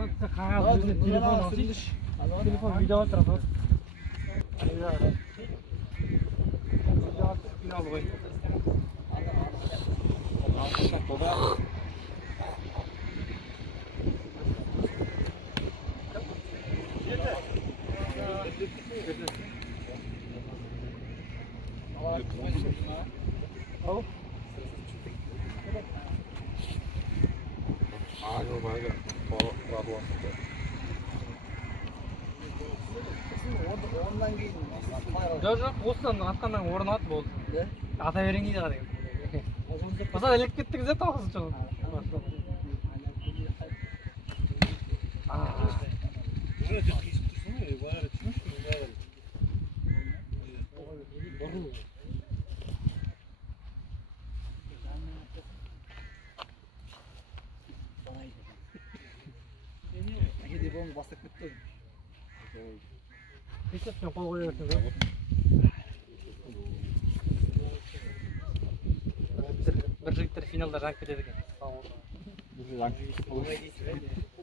Qog'oz, telefon olsiz. Telefon video oltirasiz. Жоқ, осыдан атқаннан орын алады болды. Ата берейін дейді қарай. Мысалы іліп кеттік зет алғызы жоғы. Телефонды бастап кетті. Есеппен қол қоя берсін ғой. Бір жігіттер финалда жаңып кетеді екен.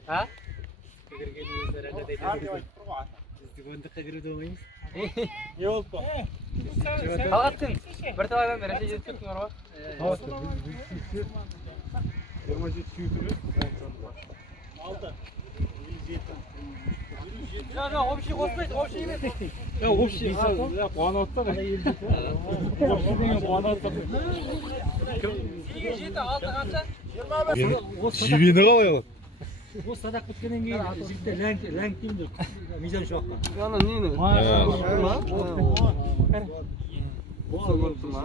А? Бізді көндікке кіруді оңаймыз. Не болды ба? Қалғаттың? Бір талайдан бері әсет етіп кеттің орға? 27 күйітірі. 6. Жоқ, общий қоспайды, общий емес. Общий, қуаны отта да. Общий деген қуаны отта. Жеті, алты қанша? Жебені қалай алады? Осы садақ біткеннен кейін жігіттер ләңк деймді мизан шуаққа. Яна нені? Болса көріпті ма?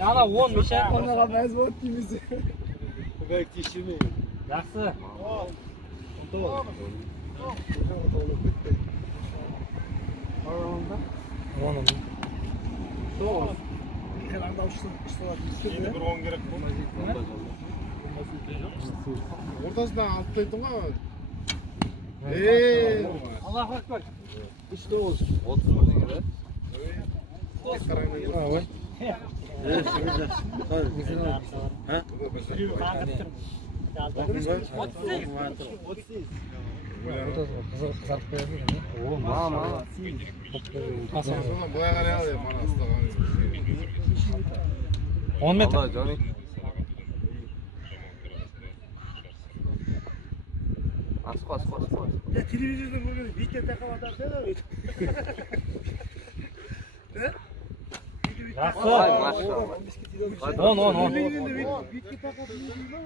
Ана 10 миша. Онаға мәз болады дейміз. Бәк тешемей. Жақсы. Енді бір 10 керек болды. Ортасынан алып тайдың ға? Аллаху акбар. 3-9. 30 мың деген да? Бұлай қарай ал, мана ұстаған. 10 метр. Асқо. Телевизордан көргенде бетер тақап атады да өйтіп. Жақсы. Машалла. 10. Бетке тақап не дейді ма?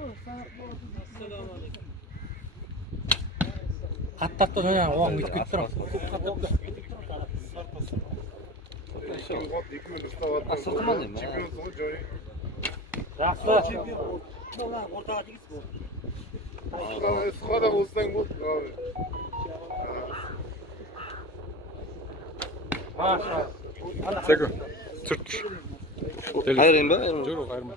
Қаттапты жаңа оған өтіп кетіп тұрам. Сыртыма дейм. Жақсы. Ортаға тегіз бұл. Сұқада болсаң болды. Маша. Тегі, түрт. Айырайын ба? Жоқ, айырма.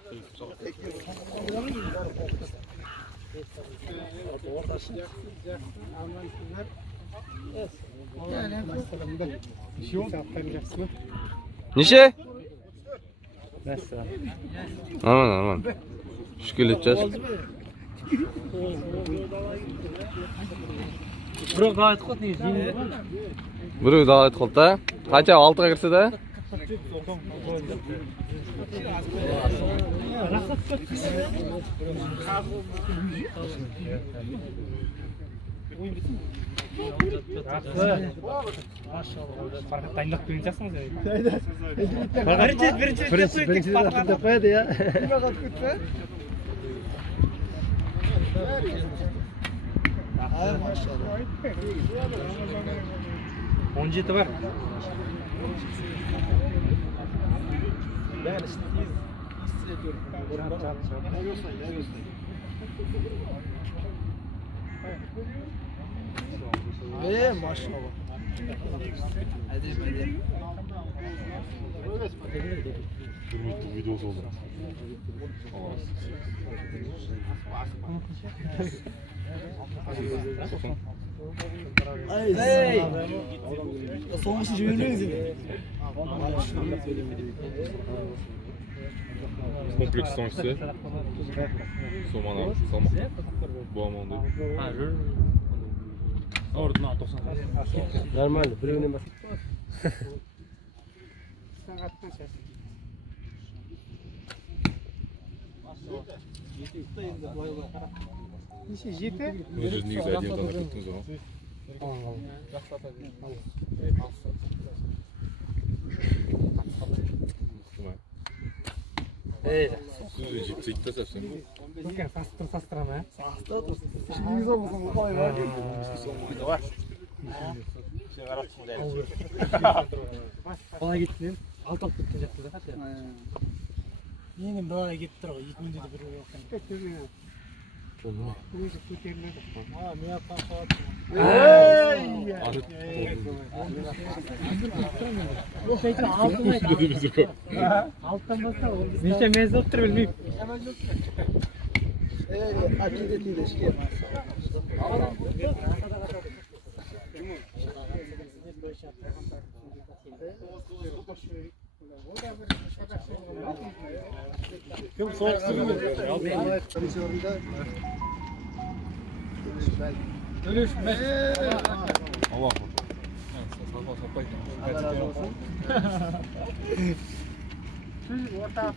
Неше? Нормально. Шүкелет жас. Біреу да айтып қойды, неге жеңіл ғой? Біреу да айтып қойды да? Қанша 6-ға кірсе да? Дайындық берген сияқтысың Бірінші деп қояды, я. 17 бар. Maşallah. Құрметті видео солды. Soğumuş jübirliyoruz yine. Kompleks sonuçta. Soman abi salmak. Bu amanda. Oradan 90. Normal. Birovine bas. Өзünüz негізі әдемі ғана кеттіңіз оған. Сіз жіпсейді да совсем. Састырама. Бала кетті. Алты алып кеткен жатты да. Менің бала кетіп тұр ғой, 2 минутта бір уақытта. Өзі көтеріледі. Мен атқан қуат. Алттан баста ол. Неше мезі отыр білмеймін. Kim soğuk sürüyor? Dönüşme. Allah Orta